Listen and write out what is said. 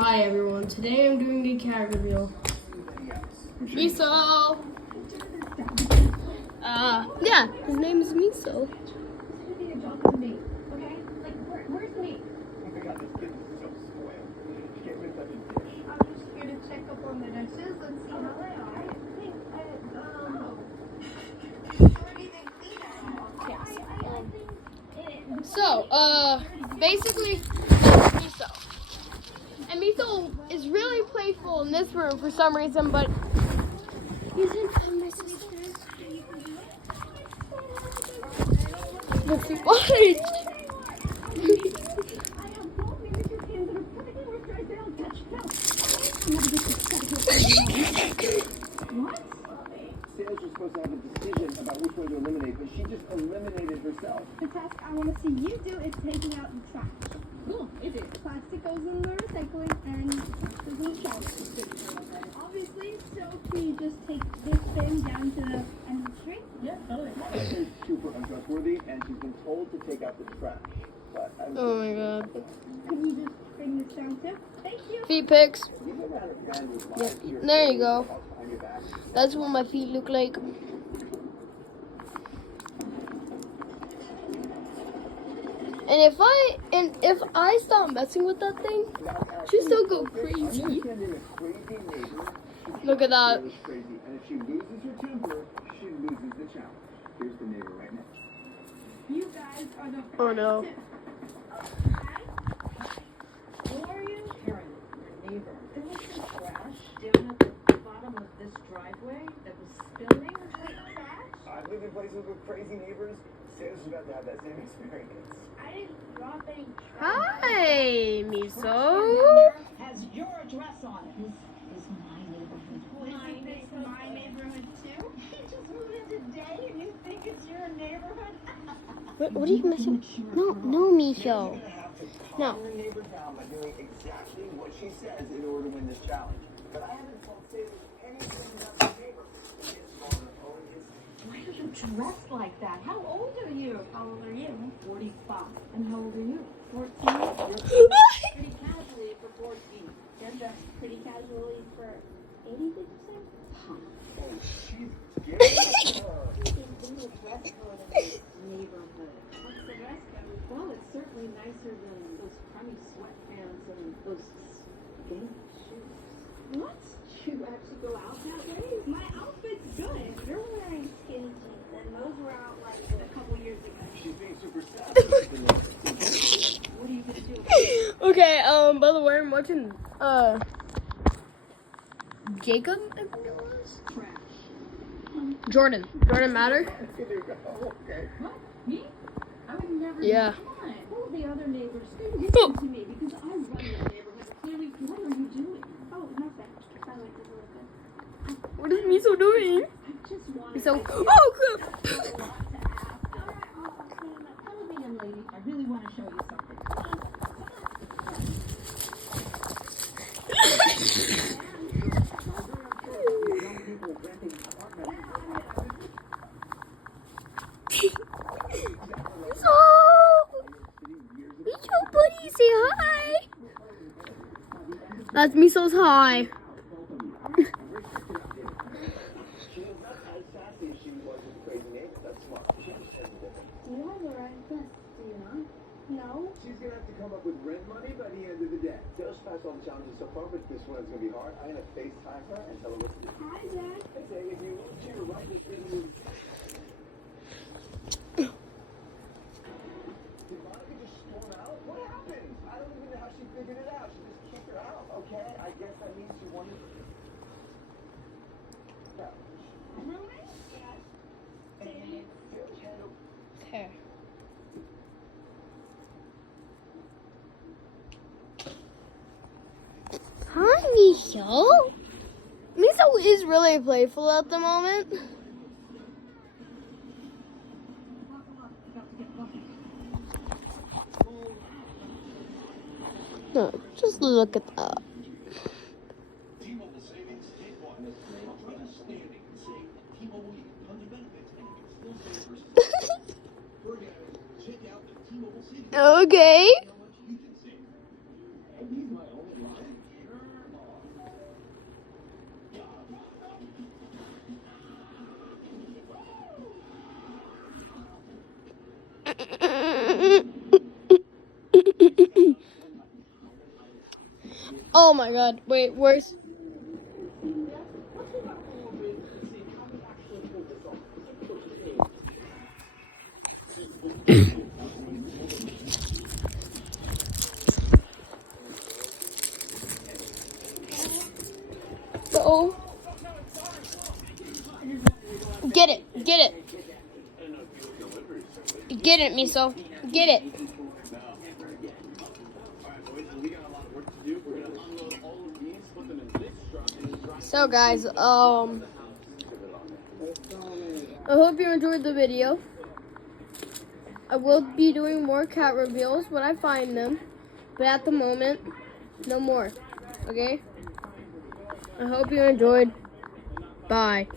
Hi everyone, today I'm doing a cat reveal. Miso! Yeah, his name is Miso. So, basically, that's Miso. And Miso is really playful in this room for some reason, but he's in my sister. Let's see what. Sales was supposed to have a decision about which one to eliminate, but she just eliminated herself. The task I want to see you do is taking out the trash. Cool, it is. Plastic goes in the recycling and there's no trash. Obviously, so can you just take this bin down to the end of the street? Yeah, totally. She's super untrustworthy, and she's been told to take out the trash. But Oh my god. Can you just bring this down too? Thank you. Feet pics. Yep, there you go. That's what my feet look like. And if I stop messing with that thing, she still go crazy. Look at that. And if she loses her temper, she loses the challenge. Here's the neighbor right now. You guys are the Oh no. Who are you? Karen, your neighbor. There was some trash down at the bottom of this driveway that was spilling. trash? I've lived in places with crazy neighbors. Sarah's about to have that same experience. I didn't drop any trash. Hi, Miso. Has your address on it. This is my neighborhood. It's my neighborhood too. You just moved in today and you think it's your neighborhood? What are you messing with? No, Miso. No. Calm your neighbor down by doing exactly what she says in order to win this challenge. But I haven't told Sarah anything about the neighbor. Why are you dressed like that? How old are you? How old are you? 45. And how old are you? 14. Pretty casually for 14. You're dressed pretty casually for 80, did you say? Oh, she's getting her. In the dress code in this neighborhood. What's the dress code? Well, it's certainly nicer than those crummy sweatpants and those skinny shoes. What? You actually go out that way? My outfit's good. You're wearing skinny jeans, and those were out like a couple years ago. She's being super sassy. What are you gonna do? Okay, by the way, I'm watching, Jacob, I think it was? Trash. Jordan Matter? Okay. What? Me? I would never. Yeah. Come on. All the other neighbors, they listen to me because I run this neighborhood. Clearly, what are you doing? Oh, nothing. I like this little bit. What is Miso doing? I just want Miso, to oh crap! a lot to ask. All right, I'll clean up. Follow me in, lady. I really want to show you something. Miso! Miso, buddy, say hi! That's Miso's hi. You have the right dress, do you not? No. She's gonna have to come up with rent money by the end of the day. Sarah's passed all the challenges so far, but this one's gonna be hard. I'm gonna FaceTime her and tell her what to do. Hi, Jack. I say, if you lose to your right, this video is... Did Monica just storm out? What happened? I don't even know how she figured it out. She just kicked her out. Okay, I guess that means she wanted... Roommate? Okay. Hi, Miso. Miso is really playful at the moment. No, just look at that. Okay. Oh my god. Wait, where's... Oh. Get it. Get it. Get it, Miso. Get it. So guys, I hope you enjoyed the video. I will be doing more cat reveals when I find them, but at the moment, no more. Okay? I hope you enjoyed. Bye.